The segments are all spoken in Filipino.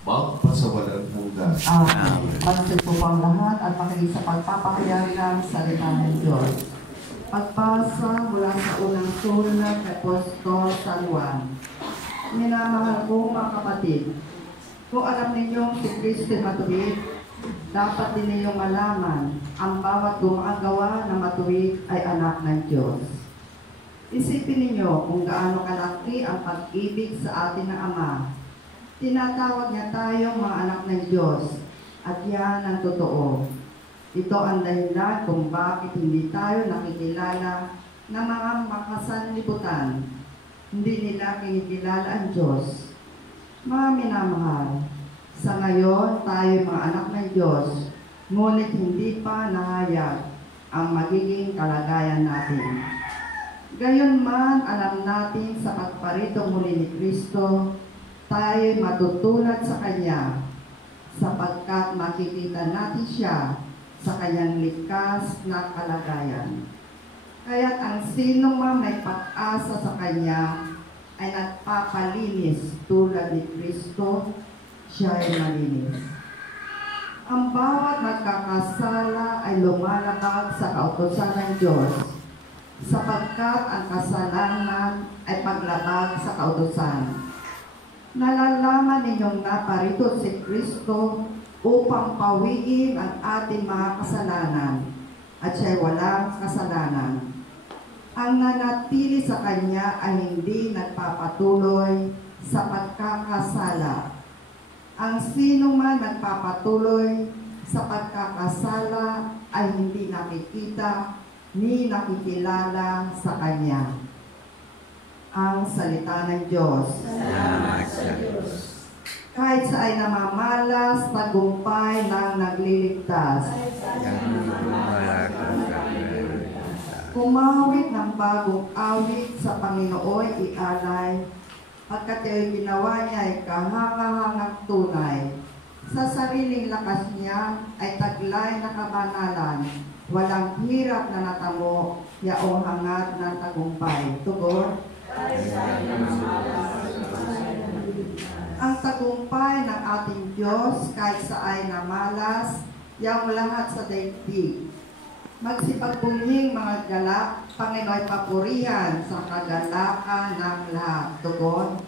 magpasawalang hanggan. Amen. Pansin po ang lahat at makinig sa pagpapahayag ng salita ng Diyos. Pagbasa mula sa unang sulat ng Apostol San Juan. Minamahal ko mga kapatid, kung alam ninyong si Kristo matuwid, dapat din ninyong malaman ang bawat gumagawa na matuwid ay anak ng Diyos. Isipin ninyo kung gaano kalaki ang pag-ibig sa atin ng Ama. Tinatawag niya tayong mga anak ng Diyos at yan ang totoo. Ito ang dahilan kung bakit hindi tayo nakikilala ng mga makasanlibutan. Hindi nila kinikilala ang Diyos. Mga minamahal, sa ngayon tayo mga anak ng Diyos, ngunit hindi pa nahayag ang magiging kalagayan natin. Gayunman alam natin sa pagparitong muli ni Kristo, tayo matutulad sa Kanya, sapagkat makikita natin siya sa Kanyang likas na kalagayan. Kaya't ang sino man may pag-asa sa Kanya ay nagpapalinis tulad ni Kristo, siya ay malinis. Ang bawat nagkakasala ay lumalabag sa kautusan ng Diyos, sapagkat ang kasalanan ay paglabag sa kautusan. Nalalaman ninyong naparito si Kristo upang pawiin ang ating mga kasalanan at siya'y walang kasalanan. Ang nanatili sa Kanya ay hindi nagpapatuloy sa pagkakasala. Ang sino man nagpapatuloy sa pagkakasala ay hindi nakikita ni nakikilala sa Kanya. Ang salita ng Diyos. Salamat sa Diyos. Kahit sa ay namamalas, tagumpay ng nagliligtas. Kumawit ng bagong awit sa Panginoon ialay, pagkat ay ginawa niya ay kahanga-hangang tunay. Sa sariling lakas niya ay taglay na kabanalan, walang hirap na natamo, yaong hangat ng tagumpay. Tugon. Ang tagumpay ng ating Diyos kahit sa ay namalas, yang lahat sa daigdig. Magsipagbunhing mga galak, Pangino'y papurihan sa kagalakan ng lahat. Tugon.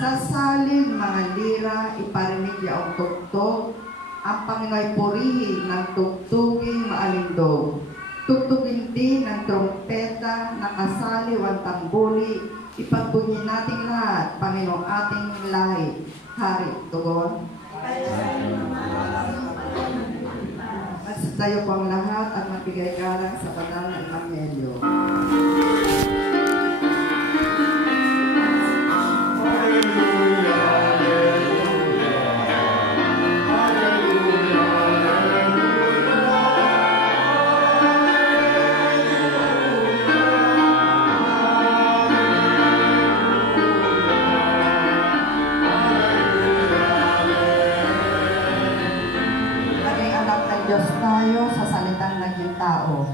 Sa salig mga lira, iparinig yaong tugtog, ang Pangino'y purihin ng tugtuging maalindog. Tugtugin din ng trompeta, nakasaliw ang tambuli, ipagbunyin nating lahat, Panginoong ating lahi. Hari, tugon. Magsitayo po ang lahat at magbigay galang sa banal na Ebanghelyo. Diyos tayo sa salitang naging tao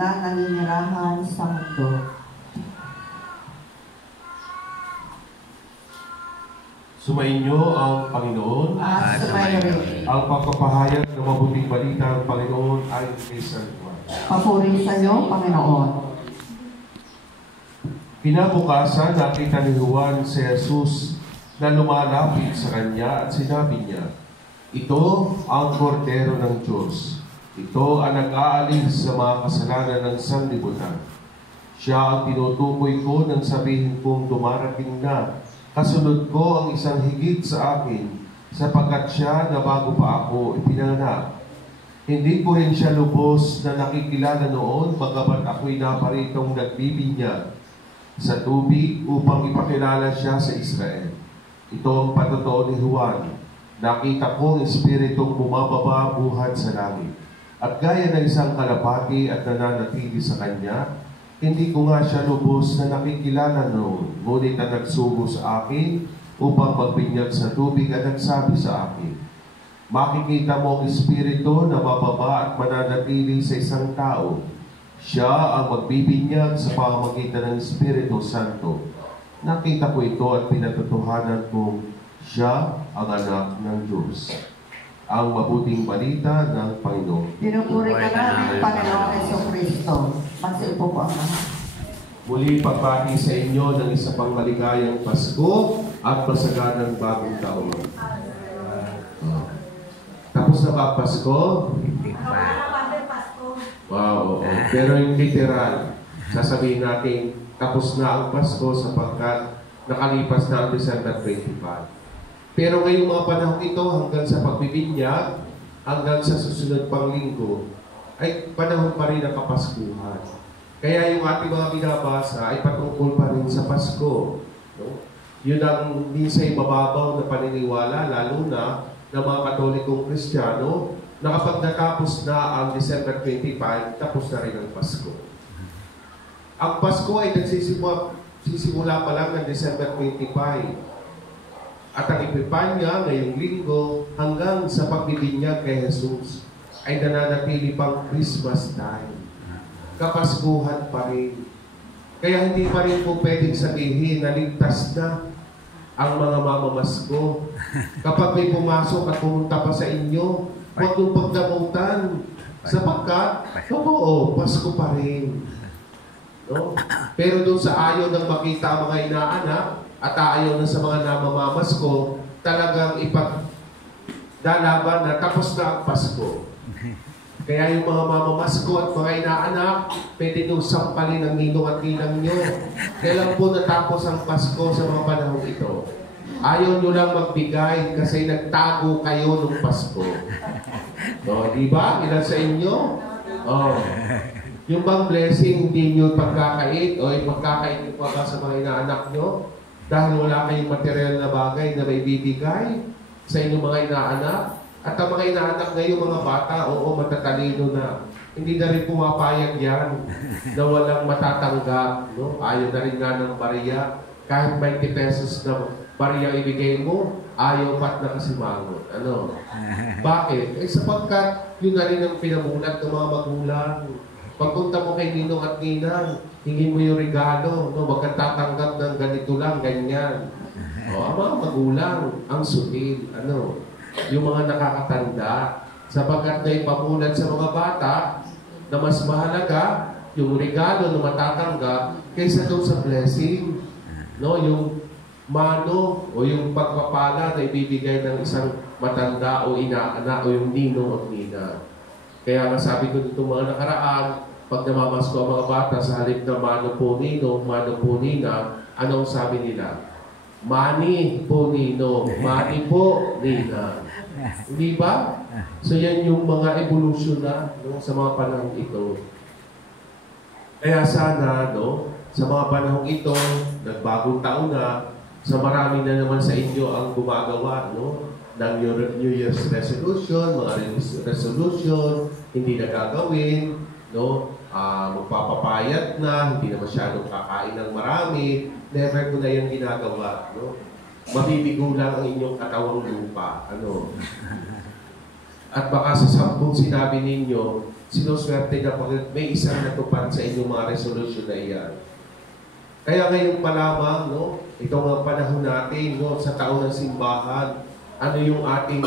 na naninirahan sa mundo. Sumainyo ang Panginoon At sumayo rin. ang pagpapahayag ng mabuting balita ng Panginoon ay kay San Juan. Papuri sa iyo, Panginoon. Kinabukasan, nakita ni Juan si Jesus na lumalapit sa kanya at sinabi niya, "Ito ang kordero ng Diyos. Ito ang nag-aalis sa mga kasalanan ng sanlibutan. Siya ang tinutukoy ko nang sabihin kong dumarating na. Kasunod ko ang isang higit sa akin, sapagkat siya na bago pa ako ipinanganak. Hindi ko rin siya lubos na nakikilala noon, bagamat ako'y naparitong nagbibinyag sa tubig upang ipakilala siya sa Israel. Ito ang patotoo ni Juan. Nakita ko ang Espiritong bumababa buhat sa langit. At gaya ng isang kalapati at nananatili sa kanya, hindi ko nga siya lubos na nakikilala noon, ngunit ang nagsugo sa akin upang magbinyag sa tubig at nagsabi sa akin, makikita mo ang Espiritu na mababa at mananatili sa isang tao. Siya ang magbibinyag sa pamamagitan ng Espiritu Santo. Nakita ko ito at pinatotohanan kong siya ang anak ng Diyos, ang mabuting balita ng Panginoon. Pinupuri ka namin, Panginoong Jesucristo. Magsiupo po ang lahat. Muli pagbati sa inyo ng isa pang maligayang Pasko at masaganang bagong taon. Tapos na ba ang Pasko? Wow, oo. Pero yung literal, sasabihin natin, tapos na ang Pasko sapagkat nakalipas na ang December 25. Pero ngayong mga panahon ito, hanggang sa pagbibinyag, hanggang sa susunod pang linggo, ay panahon pa rin ang Kapaskuhan. Kaya yung ating mga binabasa ay patungkol pa rin sa Pasko. No? Yun ang minsay mababaw na paniniwala, lalo na ng mga Katolikong Kristiyano, na kapag natapos na ang December 25, tapos na rin ang Pasko. Ang Pasko ay nagsisimula pa lang ng December 25. At ang Epipanya ngayong linggo hanggang sa pagbibinyag kay Jesus ay nananatili pang Christmas time. Kapaskuhan pa rin. Kaya hindi pa rin po pwedeng sabihin na ligtas na ang mga mamamasko. Kapag may pumasok at pumunta pa sa inyo, huwag yung pagdamutan. Sapagkat, oo, Pasko pa rin. No? Pero doon sa ayaw ng makita ang mga inaanak at ayaw na sa mga namamamasko, talagang ipagdalaban na tapos na ang Pasko. Kaya yung mga mamamasko at mga inaanak, pwede nyo sampalin ang ninong at ninang nyo. Kailan po natapos ang Pasko sa mga panahon ito? Ayaw nyo lang magbigay kasi nagtago kayo ng Pasko. No, di ba? Ilan sa inyo? Oh. Yung bang blessing, hindi nyo pagkakait o ipagkakait nyo pa ba sa mga inaanak nyo? Dahil wala kayong material na bagay na may bibigay sa inyong mga inaanak? At ang mga inaanak ngayon, mga bata, oo, matatalino na. Hindi na rin pumapayag yan na walang matatanggap. No? Ayaw na rin nga ng bariya. Kahit 20 pesos na bariya ibigay mo, ayaw pat na kasimangon. Ano? Bakit? Eh sapagkat yun na rin ang pinamulat ng mga magulang. Pagpunta mo kay ninong at ninang, hingin mo yung regalo. No? Huwag kang tatanggap ng ganito lang, ganyan. O, ang mga magulang, ang sutil. Ano? Yung mga nakakatanda, sapagkat na ipamulat sa mga bata na mas mahalaga yung regalo na matatanggap kaysa doon sa blessing. No? Yung mano o yung pagpapala na ibibigay ng isang matanda o inaanak o yung ninong o nina. Kaya nga sabi ko dito mga nakaraan, pag namamasko ang mga bata sa halip na mano po ninong, mano po nina, anong sabi nila? Mani po nino, mani po nina. Hindi ba? So yan yung mga evolution na no, sa mga panahon ito. Kaya sana, no, sa mga panahon ito, nagbagong taon na, sa marami na naman sa inyo ang gumagawa, no, ng New Year's resolution, mga resolution, hindi na gagawin, no, magpapapayat na, hindi na masyadong kakain ng marami, never ko na yung ginagawa, no? Mabibigo lang ang inyong katawang lupa, ano? At baka sa 10 sinabi ninyo, sinuswerte na pag may isang natupad sa inyong mga resolution na iyan. Kaya ngayon pa lamang, no? Ito ang panahon natin, no? Sa taon ng simbahan, ano yung ating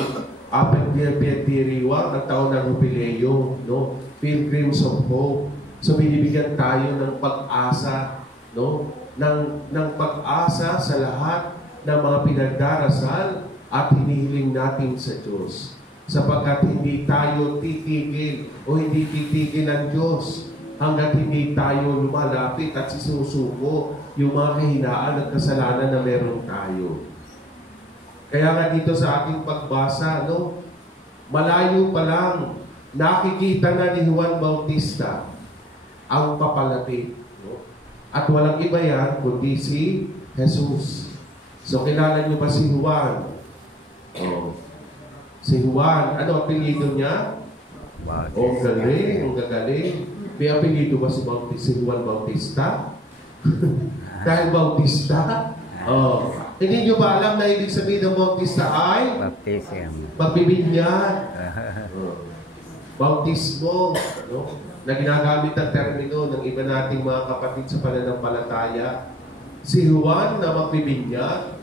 pinagdiriwang ng taon ng Jubileo, no? Pilgrims of Hope. So binibigyan tayo ng pag-asa, no? Ng pag-asa sa lahat ng mga pinagdarasal at hinihiling natin sa Diyos. Sapagkat hindi tayo titigil o hindi titigil ang Diyos hanggat hindi tayo lumalapit at sinusuko yung mga kahinaan at kasalanan na meron tayo. Kaya nga dito sa ating pagbasa, no, malayo pa lang, nakikita na ni Juan Bautista ang papalapit. No? At walang iba yan, kundi si Jesus. So, kilala niyo ba si Juan? Oh. Si Juan, ano ang apelido niya? Oh, galing, ang gagaling. May apelido ba si Juan Bautista? Dahil Bautista? Oh. Hindi niyo ba alam na ibig sabihin ng Bautista ay? Baptism. Magbibinyag. Bautismo. No? Na ginagamit ang termino ng iba nating mga kapatid sa pananampalataya. Si Juan na magbibinyag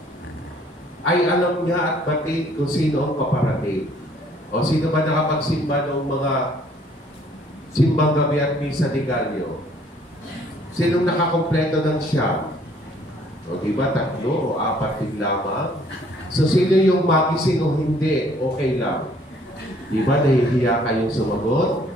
ay alam niya at batid kung sino ang paparating. O sino ba nakapagsimba ng mga simbang gabi at misa de Gallo? Sinong nakakompleto ng siyam? O diba, 3 o 4 din lamang? So sino yung magising o hindi? Okay lang. Diba, nahihiya kayong sumagot?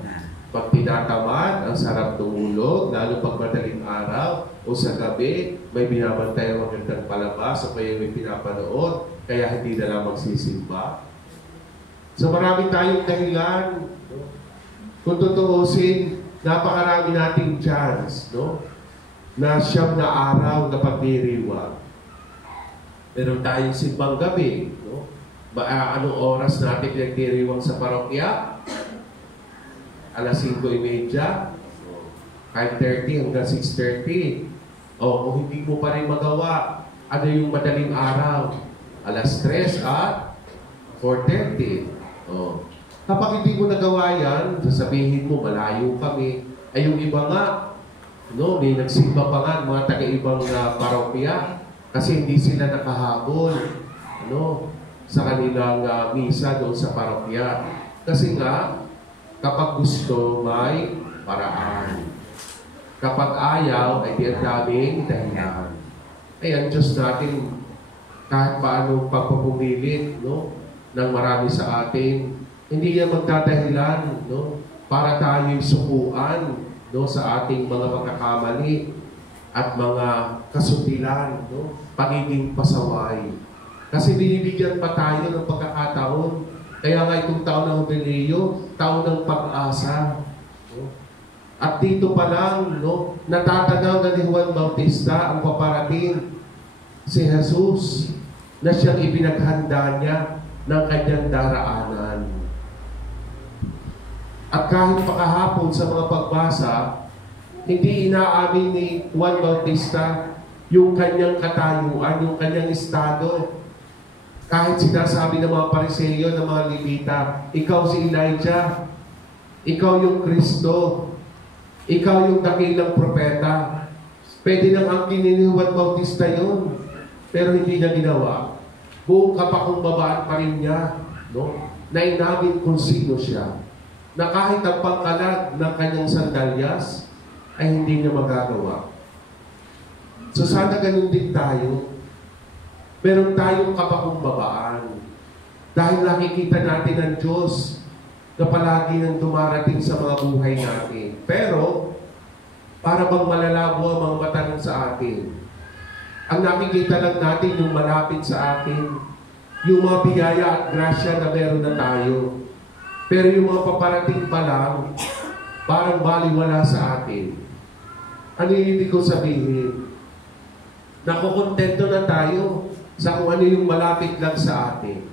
Pag tinatamad, ang sarap tumulog, lalo pag madaling araw o sa gabi, may binabantay ang magandang palabas o kaya may pinapanood, kaya hindi na lang magsisimba. So marami tayong dahilan. Kung tutuusin, napakarami nating chance, no? Na siyam na araw na pagdiriwang. Meron tayong simbang gabi, no? Anong oras natin pinagdiriwang sa parokya? Alas 5:30, 5:30 hanggang 6:30. O kung hindi mo pa rin magawa, ano yung madaling araw? Alas 3 at 4:30. O. Kapag hindi mo nagawa yan, sasabihin mo, malayo kami. Ay yung iba nga, no, may nagsimba pa nga, mga taga-ibang parokya, kasi hindi sila nakahabol, no, sa kanilang misa doon sa parokya. Kasi nga, kapag gusto, may paraan. Kapag ayaw, ay di ang daming dahilan. Ay, ang Diyos natin, kahit paano pagpapumilit, no, ng marami sa atin, hindi niya magdadahilan, no, para tayo'y sukuan, no, sa ating mga pagkakamali at mga kasundilan, no, pagiging pasaway. Kasi binibigyan pa tayo ng pagkakataon. Kaya nga itong taon ng Jubileo, taon ng pag-asa. No? At dito pa lang, no, natatanaw na ni Juan Bautista ang paparating si Jesus na siyang ipinaghanda niya ng kanyang daraanan. At kahit pakahapon sa mga pagbasa, hindi inaamin ni Juan Bautista yung kanyang katayuan, yung kanyang estado. Kahit sinasabi ng mga Pariseyo, ng mga Levita, ikaw si Elijah, ikaw yung Kristo, ikaw yung dakilang propeta. Pwede nang angkinin ni Juan Bautista yun, pero hindi niya ginawa. Buong kapakumbabaan pa rin niya, no, na inamin kung sino siya. Na kahit ang pangkalag ng kanyang sandalyas, ay hindi niya magagawa. So sana ganun din tayo. Meron tayong kapakumbabaan. Dahil nakikita natin ang Diyos na palagi nang dumarating sa mga buhay natin. Pero, para bang malalabo ang mga mata ng sa atin, ang nakikita lang natin yung malapit sa atin, yung mga biyaya at grasya na meron na tayo. Pero yung mga paparating pa lang, parang baliwala sa atin. Ano yung ibig ko sabihin? Nakukontento na tayo sa kung ano yung malapit lang sa atin.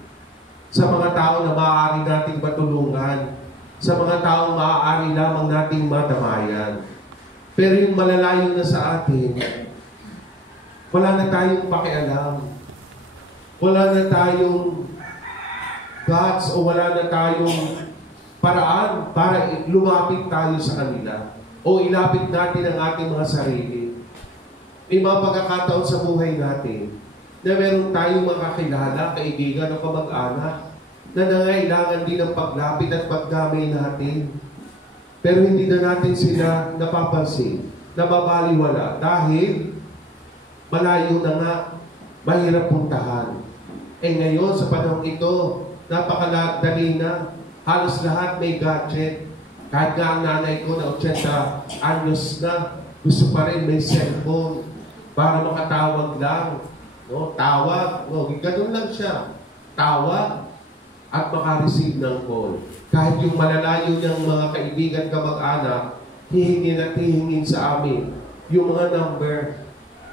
Sa mga tao na maaari nating matulungan. Sa mga tao maaari lamang nating madamayan. Pero yung malalayo na sa atin, wala na tayong pakialam. Wala na tayong guts o wala na tayong paraan para lumapit tayo sa kanila. O ilapit natin ang ating mga sarili. May mga pagkakataon sa buhay natin na meron tayong mga kakilala, kaibigan o kamag-anak na nangailangan din ng paglapit at paggamay natin. Pero hindi na natin sila napapansin, nababaliwala dahil malayo na nga, mahirap puntahan. Ngayon, sa panahon ito, napakadali na, halos lahat may gadget. Kahit nga ang nanay ko na 80 anyos na, gusto pa rin may cellphone para makatawag lang. No, tawag, no, ganun lang siya. Tawag at makareceive ng call. Kahit yung malalayo niyang mga kaibigan, kamag-anak, hihingin at hihingin sa amin yung mga number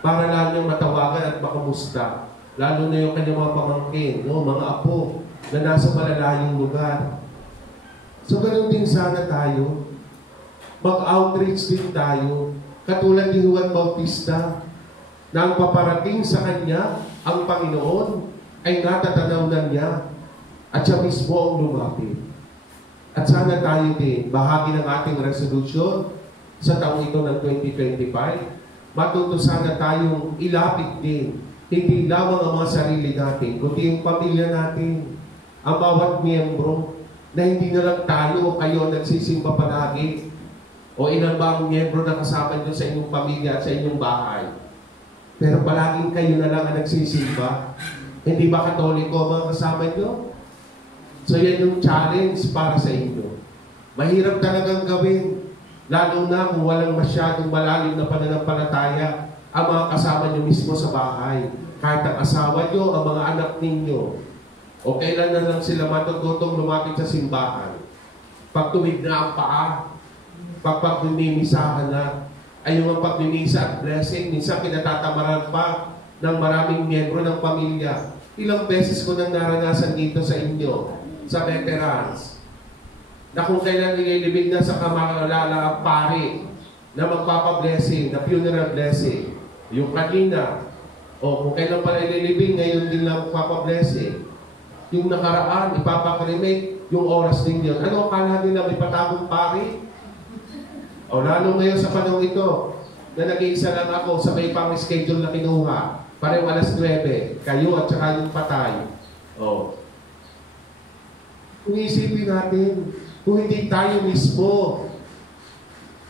para lang niyang matawagan at makamusta. Lalo na yung kanyang mga pamangkin, no, mga apo na nasa malalayong lugar. So ganun din sana tayo. Mag-outreach din tayo. Katulad ni Juan Bautista, na ang paparating sa kanya, ang Panginoon, ay natatanaw na niya at siya mismo ang lumapit. At sana tayo din, bahagi ng ating resolution sa taong ito ng 2025, matuto sana tayong ilapit din, hindi lamang ang mga sarili natin, kundi yung pamilya natin, ang bawat miyembro, na hindi na lang tayo kayo nagsisimba palagi. O ilan ba ang miyembro na kasama nyo sa inyong pamilya at sa inyong bahay? Pero palaging kayo na lang ang nagsisimba. Hindi ba Katoliko ang mga kasama nyo? So yan yung challenge para sa inyo. Mahirap talagang gawin. Lalo na kung walang masyadong malalim na pananampalataya ang mga kasama nyo mismo sa bahay. Kahit ang asawa nyo, ang mga anak ninyo. O kailan na lang sila matututong lumapit sa simbahan. Pag tumig na ang paa, pag pagmimisahan na, ay yung pagmimisa at blessing, minsan pinatatamaran pa ng maraming miyembro ng pamilya. Ilang beses ko nang naranasan dito sa inyo, sa veterans, na kung kailan nililibig na sa kamalala pari na magpapablessing, na funeral blessing, yung kanina, o kung kailan pala ililibig, ngayon din lang magpapablessing. Yung nakaraan, ipapakremate yung oras din yun. Ano, akala nila may patagong pari? O lalo ngayon sa panahon ito, na nag-iisa lang ako sa may pang-schedule na kinuha. Parang alas 9, kayo at saka yung patay. O. Kung isipin natin, kung hindi tayo mismo,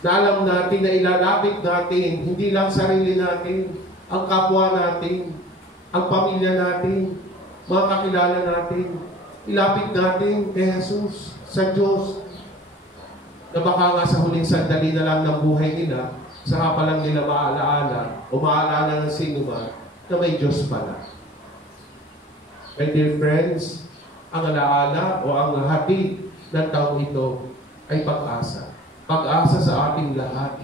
na alam natin na ilalapit natin, hindi lang sarili natin, ang kapwa natin, ang pamilya natin, mga kakilala natin, ilapit natin kay Jesus, sa Diyos, na baka nga sa huling sandali na lang ng buhay nila, saka pa lang nila maalaala o maalala ng sino man na may Diyos pala. My dear friends, ang alaala o ang hatid ng taong ito ay pag-asa. Pag-asa sa ating lahat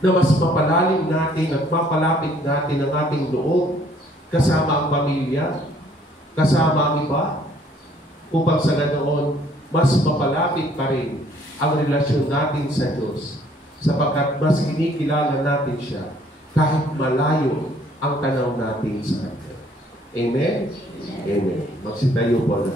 na mas mapalalim natin at mapalapit natin ang ating loob kasama ang pamilya, kasama ang iba, upang sa ganoon, mas mapalapit pa rin ang relasyon natin sa Diyos, sapagkat mas kinikilala natin siya kahit malayo ang tanaw natin sa Kanya. Amen? Amen. Magsitayo po na.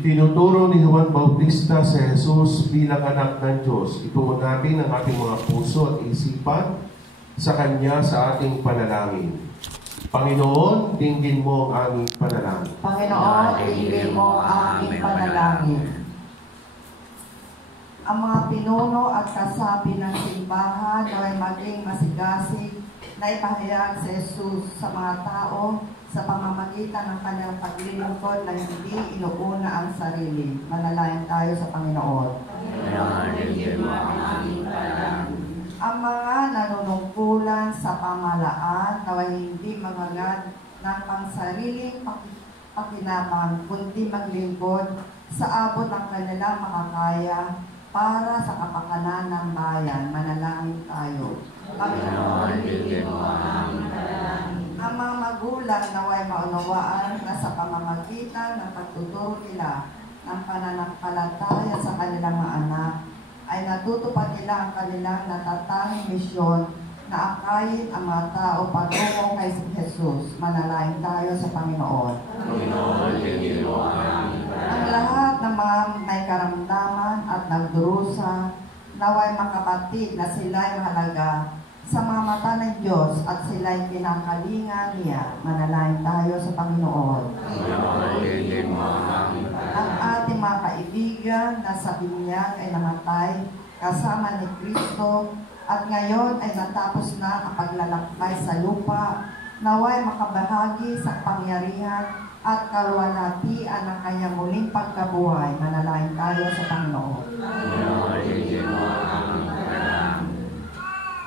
Itinuturo ni Juan Bautista si Jesus bilang anak ng Diyos. Itungo natin ang ating mga puso at isipan sa Kanya sa ating panalangin. Panginoon, dinggin mo ang aming panalangin. Panginoon, dinggin mo ang aming panalangin. Ang mga pinuno at kasapi ng simbahan ay maging masigasig na ipahayag si Jesus sa mga tao sa pamamagitan ng kanyang paglilingkod na hindi inuuna ang sarili. Manalangin tayo sa Panginoon. Ang mga nanunungkulan sa pamahalaan na hindi mangangad ng pangsariling pakinabang, kundi maglingkod sa abot ng kanilang makakaya para sa kapakanan ng bayan. Manalangin tayo. Panginoon, bigyan mo ang ang mga magulang naway maunawaan na sa pamamagitan ng pagtuturo nila ng pananampalataya sa kanilang mga anak ay natutupad nila ang kanilang natatanging misyon na akayin ang mga tao patungo kay Jesus. Manalangin tayo sa Panginoon. Ang lahat ng mga may karamdaman at nagdurusa naway makapatid na sila'y mahalaga sa mga mata ng Diyos at sila'y pinakalinga niya. Manalangin tayo sa Panginoon. Ang ating mga kaibigan na sa binyag ay namatay kasama ni Kristo at ngayon ay natapos na ang paglalakbay sa lupa, naway makabahagi sa pangyarihan at kaluwalhatian ng kanyang muling pagkabuhay. Manalangin tayo sa Panginoon.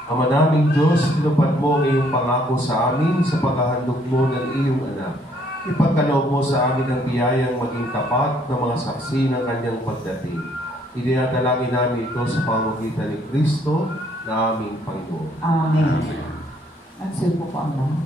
Ama naming Diyos, tinupad mo ang iyong pangako sa amin sa paghahandog mo ng iyong anak. Ipagkaloob mo sa amin ang biyayang maging tapat ng mga saksi ng kanyang pagdating. Idinadalangin namin ito sa pamamagitan ni Kristo na aming Panginoon. Amen. Nagsilpo po ang lahat.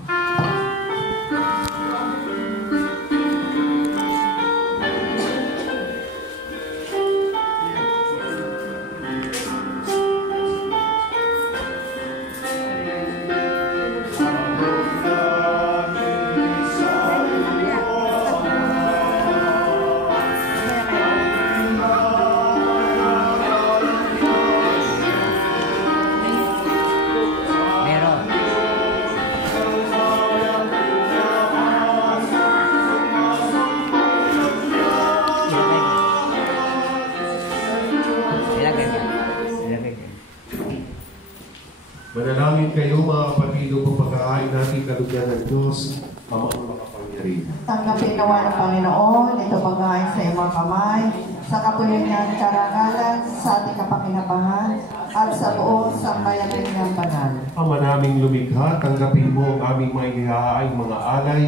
kalugdan ng Diyos, Amang makapangyarihan. Tanggapin nawa ng Panginoon, ito pagkain sa iyong mga kamay, sa kapulihan karangalan, sa ating kapakinabangan, at sa buong sambayan ng iyong banal. Ama naming lumikha, tanggapin mo ang aming mga ihahaing mga alay,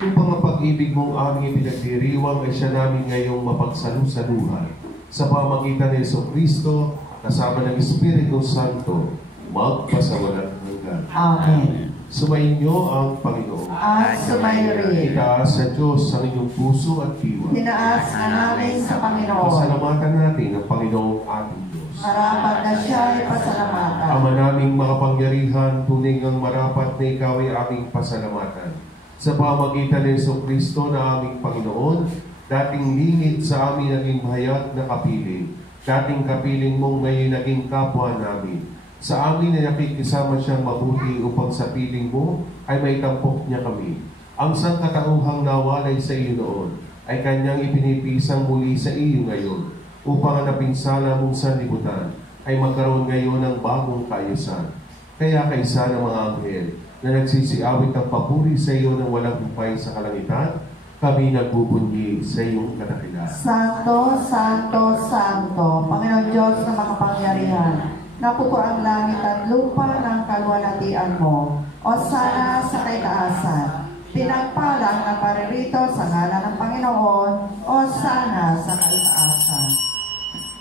upang ang pag-ibig mong aming ipinagdiriwang ay siya namin ngayong mapagsalusaluhan. Sa pamagitan ng Jesucristo, kasama ng Espiritu Santo, magpasawalang hanggan. Amen. Sumainyo ang Panginoon. At sumayuri. Itaas sa Diyos ang inyong puso at diwa. Tinaas na namin sa Panginoon. Pasalamatan natin ang Panginoong ating Diyos. Marapat na siya ay pasalamatan. Ama naming makapangyarihan, tunay ngang marapat na ikaw ay aming pasalamatan. Sa pamagitan ng Jesucristo na aming Panginoon, dating lingid sa amin naging mahayag na kapiling. Dating kapiling mong ngayon naging kapwa namin. Sa amin ay nakikisama siyang mabuti upang sa piling mo ay may tampok niya kami. Ang sangkatauhang nawalay sa iyo noon ay kanyang ipinipisang muli sa iyo ngayon upang ang napinsala mong sanlibutan ay magkaroon ngayon ng bagong kaayusan. Kaya kaisa ng mga anghel na nagsisiawit ng papuri sa iyo ng walang humpay sa kalangitan, kami nagbubunyi sa iyong kadakilaan. Santo, Santo, Santo, Panginoon Diyos na makapangyarihan, napupo ang langit at lupa ng kaluwalhatian mo. O sana sa kaitaasan, pinagpalang na paririto sa ngalan ng Panginoon, o sana sa kaitaasan.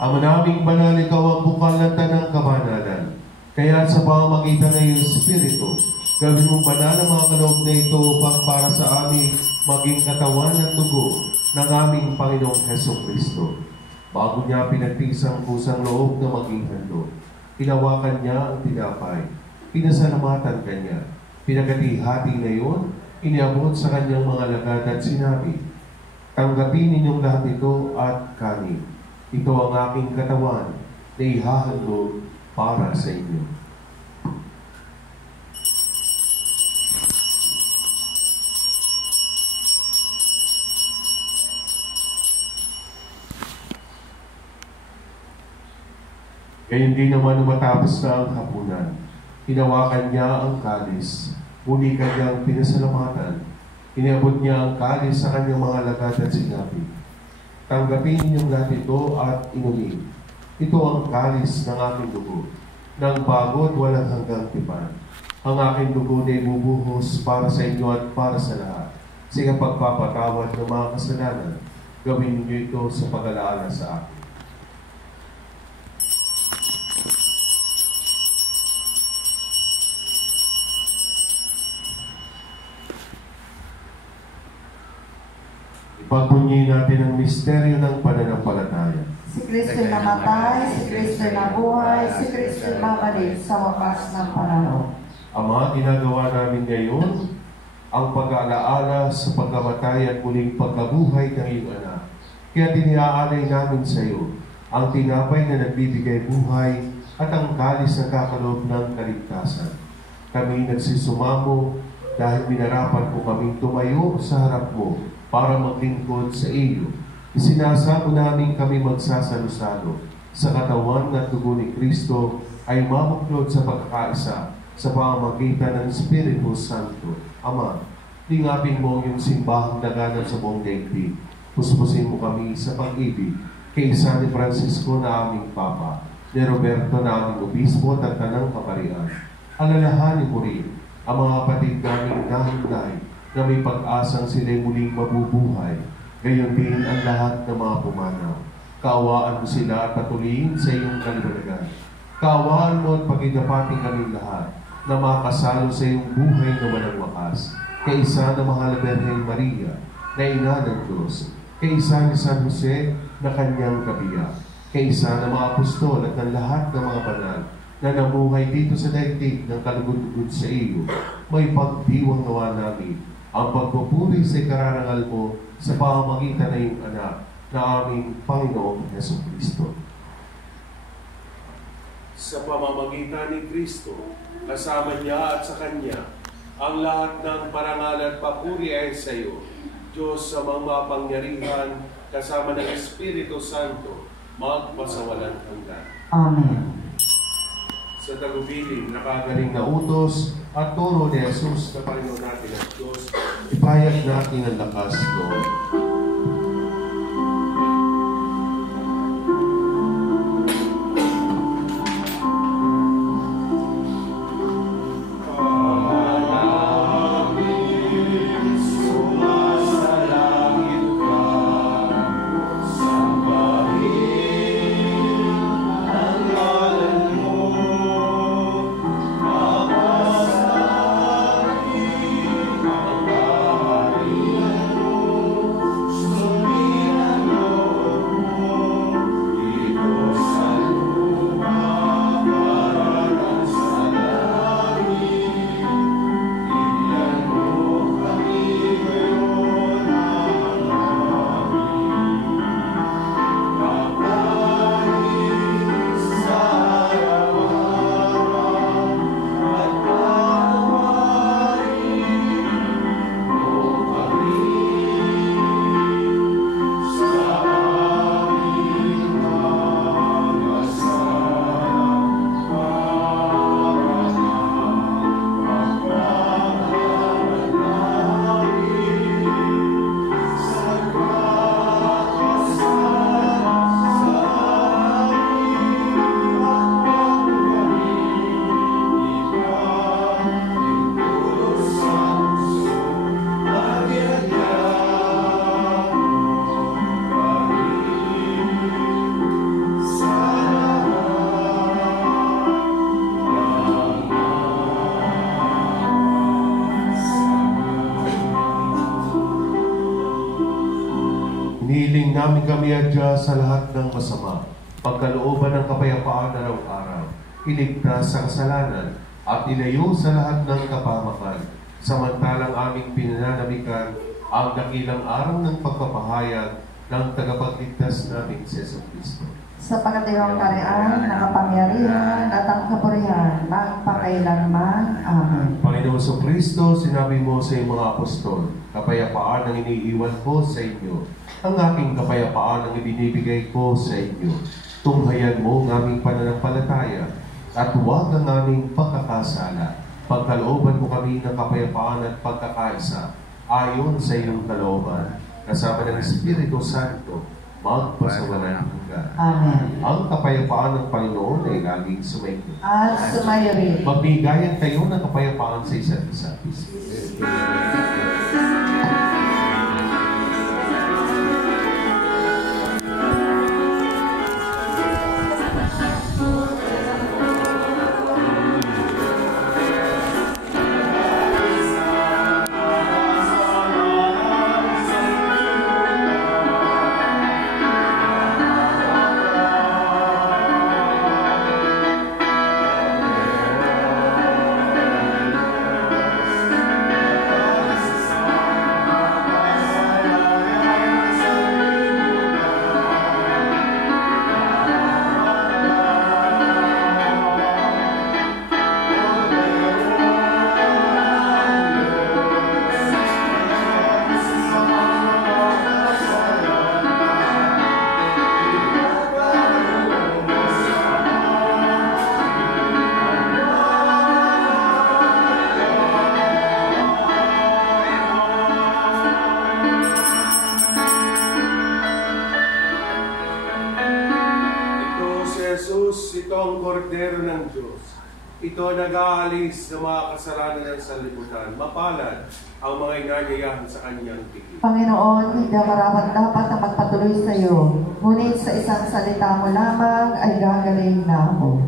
Ama naming banal, ikaw ang bukal ng tanang kabanalan. Kaya sa pamamagitan ng iyong Espiritu, gawin mong banal ang mga kaloob na ito upang para sa amin maging katawan at dugo ng aming Panginoong Jesucristo. Bago niya pinagpisang pusang loob na maging handog, hinawakan niya ang tinapay, pinasalamatan kanya, pinagati-hati na iyon, iniabot sa kanyang mga lagad at sinabi, tanggapin ninyong lahat ito at kanin. Ito ang aking katawan na ihahandog para sa inyo. Gayun din naman matapos na ang hapunan, hinawakan niya ang kalis, muli kanyang pinasalamatan, iniabot niya ang kalis sa kanyang mga lagad at sinabi, tanggapin ninyong lahat ito at inumin. Ito ang kalis ng aking dugo, ng bago at walang hanggang tipan. Ang aking dugo na ibubuhos para sa inyo at para sa lahat. Sa pagpapatawad ng mga kasalanan, gawin niyo ito sa pag-alaala sa akin. Pagbunyi natin ang misteryo ng pananampalataya. Si Kristo namatay, si Kristo nabuhay, si Kristo babalik sa wakas ng panahon. Ama, ginagawa namin ngayon ang pag-aalaala sa pagkamatay at muling pagkabuhay ng iyong anak. Kaya tiniaalay namin sa iyo ang tinapay na nagbibigay buhay at ang kalis na kakaloob ng kaligtasan. Kami nagsusumamo dahil minarapan mo kaming tumayo sa harap mo para maglingkod sa iyo. Isinasamo namin kami magsasalo-salo sa katawan at dugo ni Kristo ay mabuklod sa pagkakaisa sa pamamagitan ng Espiritu Santo. Ama, lingapin mo yung simbahang laganap sa buong daigdig. Puspusin mo kami sa pag-ibig kay San Francisco na aming Papa, ni Roberto na aming Obispo at Tanang Kaparian. Alalahanin mo rin ang mga kapatid naming nahinday na may pag-asang sila'y muling mabubuhay. Gayon din ang lahat ng mga pumanaw. Kaawaan mo sila at patuloyin sa iyong kaliwanagan. Kaawaan mo at paginapating kami lahat na makasalo sa iyong buhay na walang wakas. Kaisa ng mahal na Birhen Maria, na ina ng Diyos. Kaisa ni San Jose na kanyang kabiyak. Kaisa ng mga apostol at ng lahat ng mga banal na namuhay dito sa daigdig ng kalugod-ugod sa iyo. May pagdiwang nawa namin ang pagpupuri sa ikararangal mo sa pamamagitan ng iyong anak na aming Panginoong Jesucristo. Sa pamamagitan ni Kristo, kasama niya at sa Kanya, ang lahat ng parangal at papuri ay sa iyo, Diyos sa mga mapangyarihan, kasama ng Espiritu Santo, magpasawalang hanggan. Amen. Sa sa tagubilin, nakagaling na utos at turo ni Jesus na Panginoon natin at Diyos, ipahayag natin ang lakas, Lord. Hinihiling namin kami, Adya, sa lahat ng masama, pagkalooban ng kapayapaan araw-araw, iligtas sa kasalanan, at ilayo sa lahat ng kapahamakan, samantalang aming pinananamikan ang dakilang araw ng pagpapahayag ng tagapagligtas namin si Jesucristo. Sa pagkatayong karian, nakapangyarihan at ang kapurihan, magpakailanman. Amen. Panginoon Jesucristo, sinabi mo sa iyong mga apostol, kapayapaan ang iniiwan ko sa inyo. Ang aking kapayapaan ang ibinibigay ko sa inyo. Tunghayan mo ang aming pananampalataya at huwag ang aming pagkakasala. Pagkalooban mo kami ng kapayapaan at pagkakaisa ayon sa iyong kalooban. Kasama ng Espiritu Santo, magpasawalan hanggan. Amen. Ang kapayapaan ng Panginoon ay laging sumainyo. At sumayo rin. Magbigayan kayo ng kapayapaan sa isa't isa. Ito ang kordero ng Diyos. Ito nag-aalis sa mga kasalanan ng sanlibutan. Mapalad ang mga inanyayahan sa kanyang tigil. Panginoon, hindi karapat dapat na magpatuloy sa iyo. Ngunit sa isang salita mo lamang ay gagaling na ako.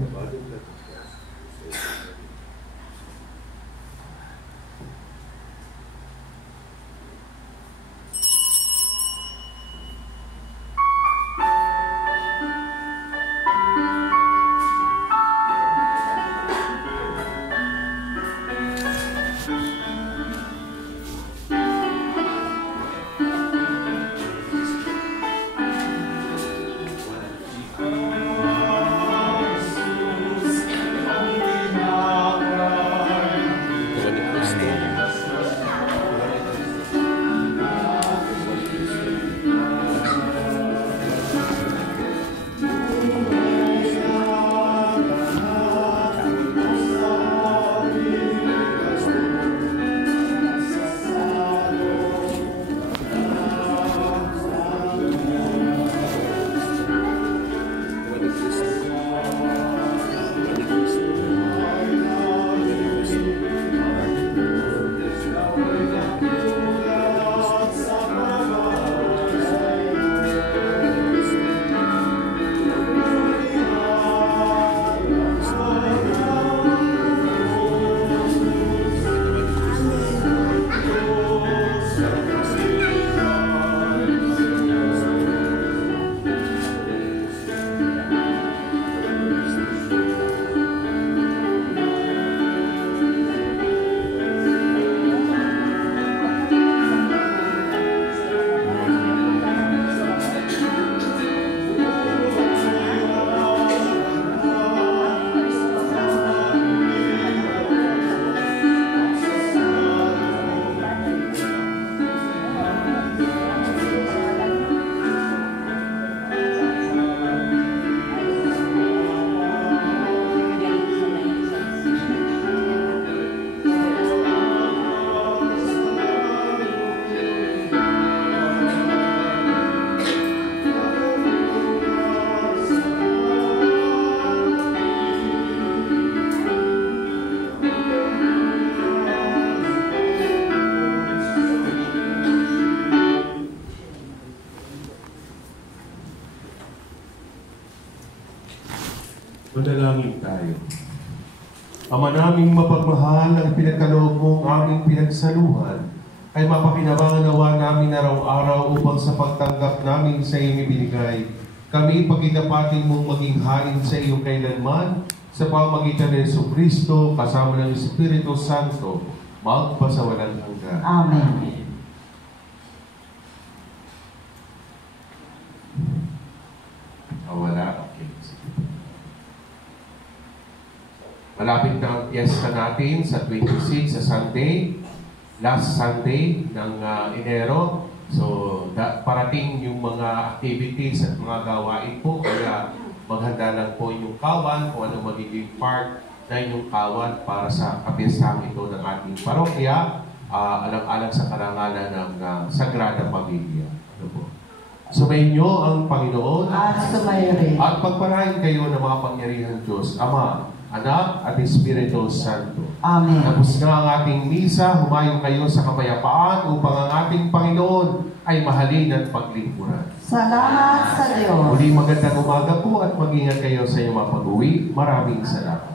Ama naming mapagmahal, ang pinagkaloob mong aming pinagsaluhan ay mapakinabangan nawa namin araw-araw upang sa pagtanggap namin sa iyong ibinigay, kami pagkinapating mong maging hain sa iyo kailanman sa pamamagitan ng Jesucristo kasama ng Espiritu Santo, magpasawalang hanggan. Amen. Wala? Okay. Malapit na ang piyesta natin sa 26, sa Sunday, last Sunday ng Enero. So, parating yung mga activities at mga gawain po, kaya maghanda lang po yung kawan, kung ano magiging part na yung kawan para sa kapistahan ito ng ating parokya, alang-alang sa karangalan ng Sagrada Pamilya. Ano po? Sumayin niyo ang Panginoon At sumayo rin. at pagpalain kayo ng mga pangyarihan ng Diyos, Ama, Anak, at Espiritu Santo. Amen. Tapos na ang ating misa, humayon kayo sa kapayapaan upang ang ating Panginoon ay mahalin at paglingkuran. Salamat sa Diyos. Muli magandang umaga po at mag-ingat kayo sa inyong mga pag-uwi. Maraming salamat.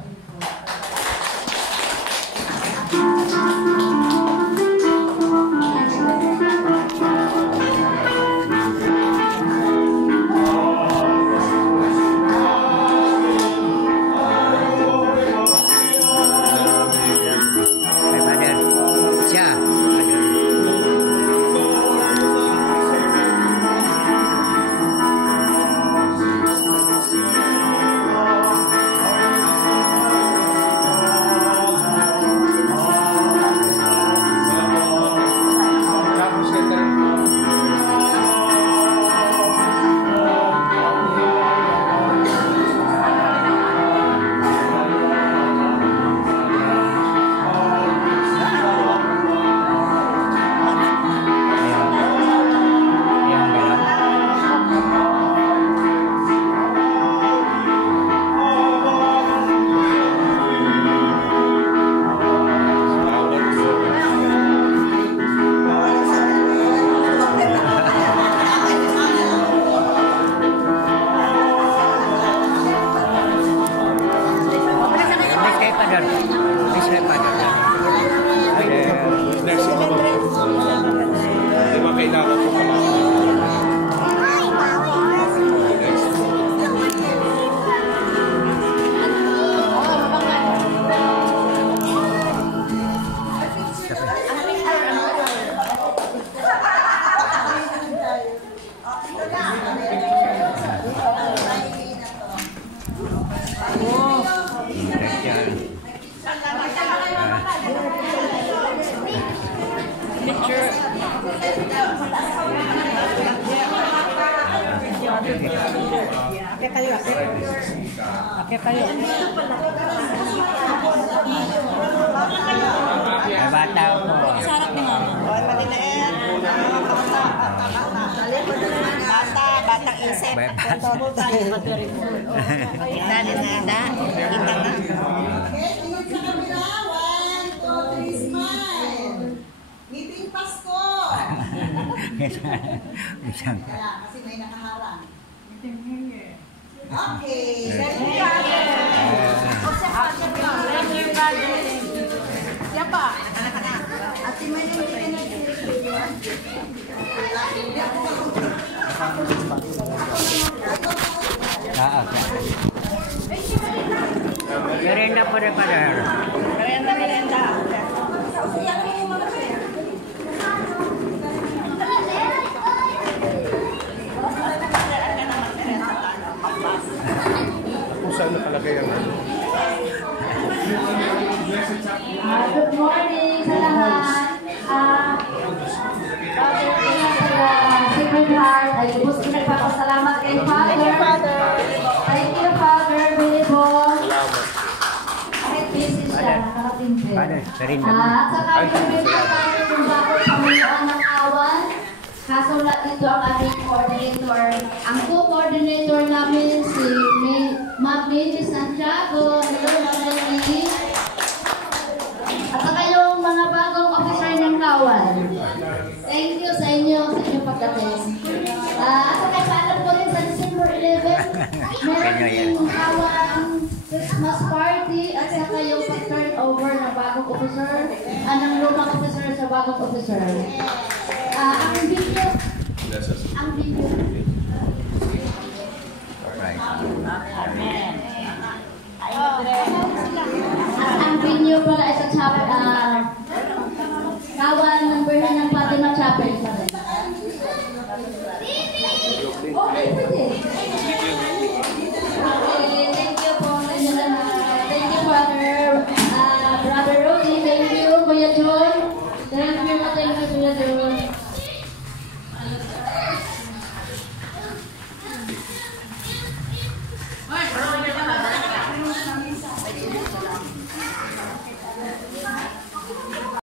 Kasi may nakaharang. Okay. Siapa? Ati may Merenda pada. Merenda. Saan nakalagay ang ano? Good morning sa lahat. Sacred Heart, ay lubos ko nagpapasalamat kay Father. Thank you, Father. Really po. Kahit busy siya, nakarating din. At saka kami Father, kung bakit pamilaan ng awan. Kasulat dito ang ating coordinator. Ang co-coordinator namin si Ma'am Mindy Santiago. Hello, Ma'am Mindy. At saka yung mga bagong officer ng kawan. Thank you sa inyong pagdating. At saka paalam ko rin sa December 11, meron yung kawan Christmas party at saka yung ng lumang officer sa bagong officer. Ang video, ang video pala ay sa chapter,